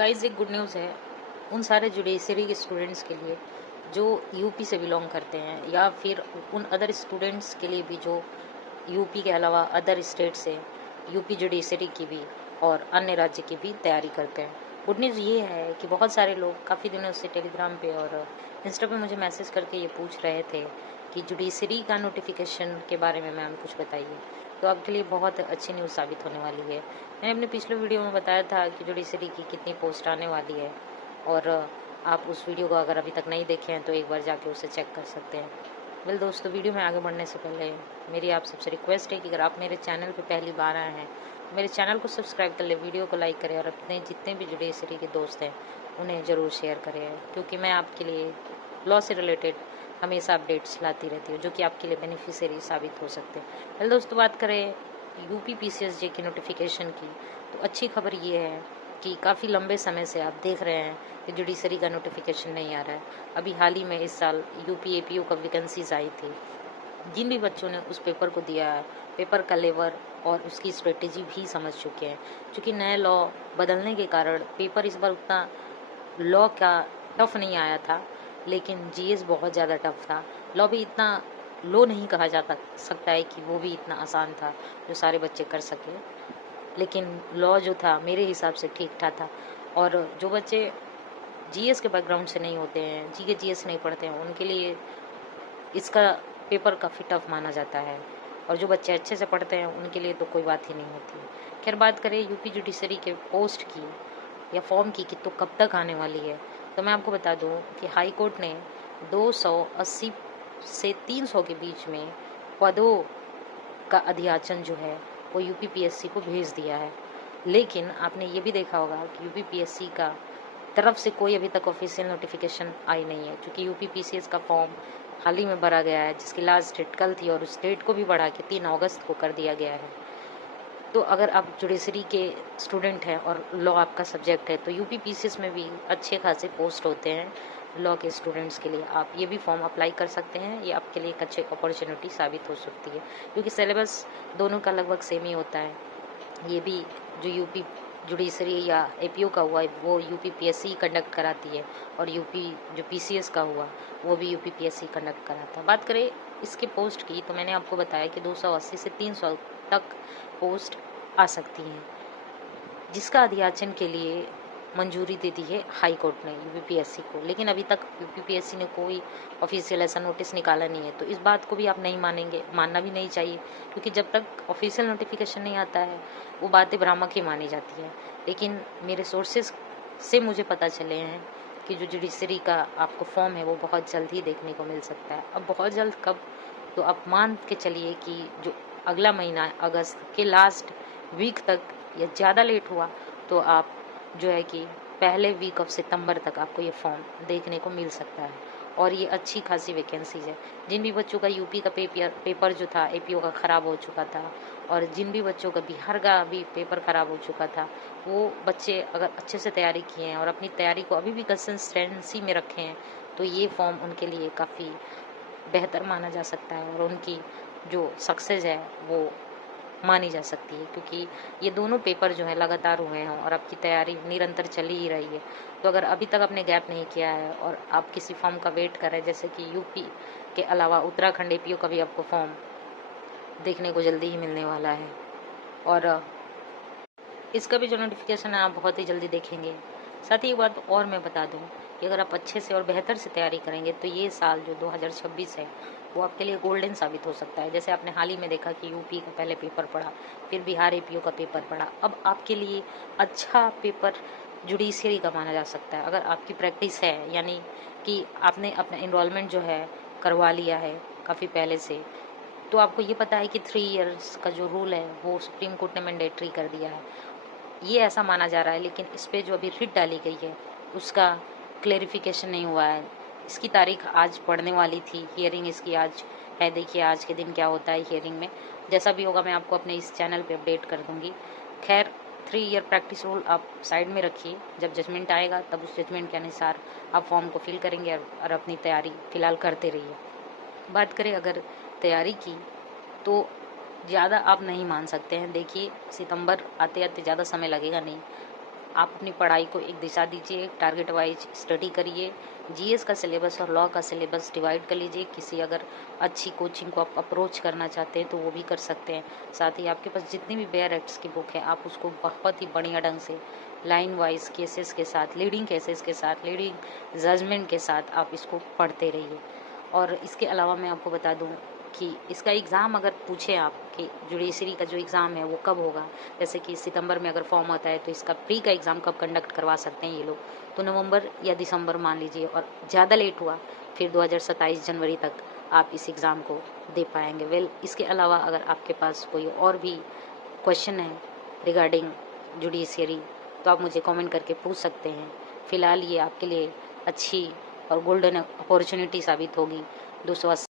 Guys, एक good news है उन सारे जुडिशरी के स्टूडेंट्स के लिए जो यूपी से बिलोंग करते हैं, या फिर उन अदर स्टूडेंट्स के लिए भी जो यूपी के अलावा अदर स्टेट से यूपी जुडिशरी की भी और अन्य राज्य की भी तैयारी करते हैं। गुड न्यूज़ ये है कि बहुत सारे लोग काफ़ी दिनों से टेलीग्राम पे और इंस्टा पे मुझे मैसेज करके ये पूछ रहे थे कि जुडिशरी का नोटिफिकेशन के बारे में मैम कुछ बताइए। तो आपके लिए बहुत अच्छी न्यूज़ साबित होने वाली है। मैंने अपने पिछले वीडियो में बताया था कि जुडिशरी की कितनी पोस्ट आने वाली है, और आप उस वीडियो को अगर अभी तक नहीं देखे हैं तो एक बार जाके उसे चेक कर सकते हैं। वेल दोस्तों, वीडियो में आगे बढ़ने से पहले मेरी आप सबसे रिक्वेस्ट है कि अगर आप मेरे चैनल पे पहली बार आए हैं, मेरे चैनल को सब्सक्राइब कर ले, वीडियो को लाइक करें और अपने जितने भी जुडिशरी के दोस्त हैं उन्हें ज़रूर शेयर करें, क्योंकि मैं आपके लिए लॉ से रिलेटेड हमेशा अपडेट्स लाती रहती हूँ जो कि आपके लिए बेनिफिशियरी साबित हो सकते हैं। वेल दोस्तों, बात करें यूपी पीसीएसजे की नोटिफिकेशन की, तो अच्छी खबर ये है कि काफ़ी लंबे समय से आप देख रहे हैं कि जुडिशरी का नोटिफिकेशन नहीं आ रहा है। अभी हाल ही में इस साल यूपी एपीओ का वैकेंसीज आई थी। जिन भी बच्चों ने उस पेपर को दिया है, पेपर का लेवर और उसकी स्ट्रेटेजी भी समझ चुके हैं। क्योंकि नए लॉ बदलने के कारण पेपर इस बार उतना लॉ का टफ नहीं आया था, लेकिन जीएस बहुत ज़्यादा टफ था। लॉ भी इतना लो नहीं कहा जा सकता है कि वो भी इतना आसान था जो सारे बच्चे कर सके, लेकिन लॉ जो था मेरे हिसाब से ठीक ठाक था। और जो बच्चे जीएस के बैकग्राउंड से नहीं होते हैं, जीके जीएस नहीं पढ़ते हैं, उनके लिए इसका पेपर काफ़ी टफ माना जाता है, और जो बच्चे अच्छे से पढ़ते हैं उनके लिए तो कोई बात ही नहीं होती। खैर, बात करें यूपी जुडिशरी के पोस्ट की या फॉर्म की कि तो कब तक आने वाली है, तो मैं आपको बता दूं कि हाई कोर्ट ने 280 से 300 के बीच में पदों का अध्याचन जो है वो यूपी पीएससी को भेज दिया है। लेकिन आपने ये भी देखा होगा कि यूपी पीएससी का तरफ से कोई अभी तक ऑफिशियल नोटिफिकेशन आई नहीं है, क्योंकि यूपी पीसीएस का फॉर्म हाल ही में भरा गया है, जिसकी लास्ट डेट कल थी और उस डेट को भी बढ़ा के 3 अगस्त को कर दिया गया है। तो अगर आप जुडिशरी के स्टूडेंट हैं और लॉ आपका सब्जेक्ट है, तो यूपी पीसीएस में भी अच्छे खासे पोस्ट होते हैं लॉ के स्टूडेंट्स के लिए। आप ये भी फॉर्म अप्लाई कर सकते हैं, ये आपके लिए एक अच्छी अपॉर्चुनिटी साबित हो सकती है, क्योंकि सिलेबस दोनों का लगभग सेम ही होता है। ये भी जो यूपी जुडिशरी या एपीओ का हुआ वो यूपी पीएससी कंडक्ट कराती है, और यूपी जो पीसीएस का हुआ वो भी यूपी पीएससी कंडक्ट कराता है। बात करें इसके पोस्ट की, तो मैंने आपको बताया कि 280 से 300 तक पोस्ट आ सकती हैं, जिसका अध्याचन के लिए मंजूरी दे दी है हाई कोर्ट ने यूपीपीएससी को। लेकिन अभी तक यूपीपीएससी ने कोई ऑफिशियल ऐसा नोटिस निकाला नहीं है, तो इस बात को भी आप नहीं मानेंगे, मानना भी नहीं चाहिए, क्योंकि जब तक ऑफिशियल नोटिफिकेशन नहीं आता है वो बातें भ्रामक ही मानी जाती है। लेकिन मेरे सोर्सेज से मुझे पता चले हैं कि जो जुडिशरी का आपको फॉर्म है वो बहुत जल्द ही देखने को मिल सकता है। अब बहुत जल्द कब, तो आप मान के चलिए कि जो अगला महीना है, अगस्त के लास्ट वीक तक या ज़्यादा लेट हुआ तो आप जो है कि पहले वीक ऑफ सितंबर तक आपको ये फॉर्म देखने को मिल सकता है। और ये अच्छी खासी वैकेंसीज है। जिन भी बच्चों का यूपी का पेपर जो था एपीओ का ख़राब हो चुका था, और जिन भी बच्चों का बिहार का भी पेपर ख़राब हो चुका था, वो बच्चे अगर अच्छे से तैयारी किए हैं और अपनी तैयारी को अभी भी कंसिस्टेंसी में रखे हैं, तो ये फॉर्म उनके लिए काफ़ी बेहतर माना जा सकता है, और उनकी जो सक्सेस है वो मानी जा सकती है, क्योंकि ये दोनों पेपर जो हैं लगातार हुए हैं और आपकी तैयारी निरंतर चली ही रही है। तो अगर अभी तक आपने गैप नहीं किया है और आप किसी फॉर्म का वेट कर रहे हैं, जैसे कि यूपी के अलावा उत्तराखंड एपीओ का भी आपको फॉर्म देखने को जल्दी ही मिलने वाला है, और इसका भी जो नोटिफिकेशन है आप बहुत ही जल्दी देखेंगे। साथ ही एक बात और मैं बता दूं कि अगर आप अच्छे से और बेहतर से तैयारी करेंगे तो ये साल जो 2026 है वो आपके लिए गोल्डन साबित हो सकता है। जैसे आपने हाल ही में देखा कि यूपी का पहले पेपर पढ़ा, फिर बिहार एपीओ का पेपर पढ़ा, अब आपके लिए अच्छा पेपर जुडिशरी का माना जा सकता है। अगर आपकी प्रैक्टिस है, यानी कि आपने अपना इनरोलमेंट जो है करवा लिया है काफ़ी पहले से, तो आपको ये पता है कि 3 इयर्स का जो रूल है वो सुप्रीम कोर्ट ने मैंडेटरी कर दिया है, ये ऐसा माना जा रहा है। लेकिन इस पे जो अभी रिट डाली गई है उसका क्लेरिफिकेशन नहीं हुआ है। इसकी तारीख आज पढ़ने वाली थी, हियरिंग इसकी आज है। देखिए आज के दिन क्या होता है हियरिंग में, जैसा भी होगा मैं आपको अपने इस चैनल पे अपडेट कर दूंगी। खैर, 3 ईयर प्रैक्टिस रूल आप साइड में रखिए, जब जजमेंट आएगा तब उस जजमेंट के अनुसार आप फॉर्म को फिल करेंगे और अपनी तैयारी फिलहाल करते रहिए। बात करें अगर तैयारी की, तो ज़्यादा आप नहीं मान सकते हैं। देखिए सितंबर आते आते ज़्यादा समय लगेगा नहीं, आप अपनी पढ़ाई को एक दिशा दीजिए, टारगेट वाइज स्टडी करिए, जीएस का सिलेबस और लॉ का सिलेबस डिवाइड कर लीजिए। किसी अगर अच्छी कोचिंग को आप अप्रोच करना चाहते हैं तो वो भी कर सकते हैं। साथ ही आपके पास जितनी भी बेयर एक्ट्स की बुक है, आप उसको बहुत ही बढ़िया ढंग से लाइन वाइज केसेस के साथ, लीडिंग केसेस के साथ, लीडिंग जजमेंट के साथ आप इसको पढ़ते रहिए। और इसके अलावा मैं आपको बता दूं कि इसका एग्ज़ाम अगर पूछे आप कि जुडिशरी का जो एग्ज़ाम है वो कब होगा, जैसे कि सितंबर में अगर फॉर्म आता है तो इसका प्री का एग्ज़ाम कब कंडक्ट करवा सकते हैं ये लोग, तो नवंबर या दिसंबर मान लीजिए, और ज़्यादा लेट हुआ फिर 2027 जनवरी तक आप इस एग्ज़ाम को दे पाएंगे। वेल, इसके अलावा अगर आपके पास कोई और भी क्वेश्चन है रिगार्डिंग जुडिशरी तो आप मुझे कमेंट करके पूछ सकते हैं। फ़िलहाल ये आपके लिए अच्छी और गोल्डन अपॉर्चुनिटी साबित होगी। 280